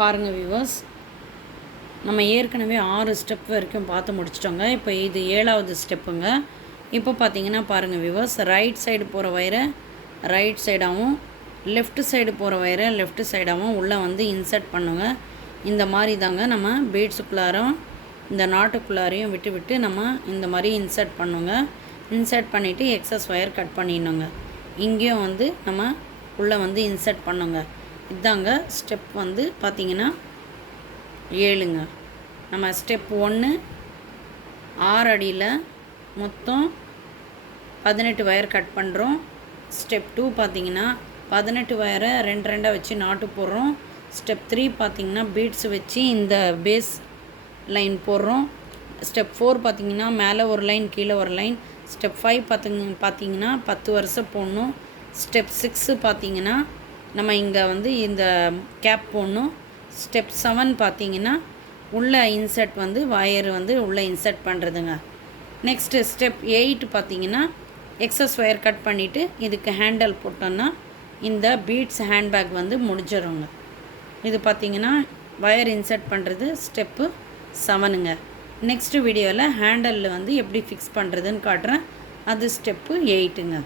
பாருங்கள் வியூவர்ஸ், நம்ம ஏற்கனவே 6 ஸ்டெப் வரைக்கும் பார்த்து முடிச்சிட்டோங்க. இப்போ இது 7வது ஸ்டெப்புங்க. இப்போ பார்த்தீங்கன்னா பாருங்கள் வியூவர்ஸ், ரைட் சைடு போகிற வயரை ரைட் சைடாகவும் லெஃப்ட் சைடு போகிற வயரை லெஃப்ட் சைடாகவும் உள்ளே வந்து இன்சர்ட் பண்ணுங்க. இந்த மாதிரி தாங்க நம்ம பீட்ஸுக்குள்ளாரும் இந்த நாட்டுக்குள்ளாரையும் விட்டு விட்டு நம்ம இந்த மாதிரி இன்சர்ட் பண்ணுங்க. இன்சர்ட் பண்ணிவிட்டு எக்ஸஸ் ஒயர் கட் பண்ணிடணுங்க. இங்கேயும் வந்து நம்ம உள்ளே வந்து இன்சர்ட் பண்ணுங்க. இதாங்க ஸ்டெப் வந்து பார்த்திங்கன்னா 7ங்க. நம்ம ஸ்டெப் 1 6 அடியில் மொத்தம் 18 வயர் கட் பண்ணுறோம். ஸ்டெப் 2 பார்த்திங்கன்னா 18 வயரை 2 வச்சு நாட்டு போடுறோம். ஸ்டெப் 3 பார்த்திங்கன்னா பீட்ஸ் வச்சு இந்த பேஸ் லைன் போடுறோம். ஸ்டெப் 4 பார்த்திங்கன்னா மேலே ஒரு லைன் கீழே ஒரு லைன். ஸ்டெப் 5 பார்த்திங்கன்னா 10 வருஷம் போடணும். ஸ்டெப் 6 பார்த்திங்கன்னா நம்ம இங்கே வந்து இந்த கேப் போடணும். ஸ்டெப் 7 பார்த்திங்கன்னா உள்ளே இன்சர்ட் வந்து வயர் வந்து உள்ளே இன்சர்ட் பண்ணுறதுங்க. நெக்ஸ்ட்டு ஸ்டெப் 8 பார்த்திங்கன்னா எக்ஸஸ் ஒயர் கட் பண்ணிவிட்டு இதுக்கு ஹேண்டல் போட்டோன்னா இந்த பீட்ஸ் ஹேண்ட்பேக் வந்து முடிஞ்சிடுங்க. இது பார்த்திங்கன்னா வயர் இன்சர்ட் பண்ணுறது ஸ்டெப்பு 7ங்க. நெக்ஸ்ட்டு வீடியோவில் ஹேண்டலில் வந்து எப்படி ஃபிக்ஸ் பண்ணுறதுன்னு காட்டுறேன். அது ஸ்டெப்பு 8ங்க.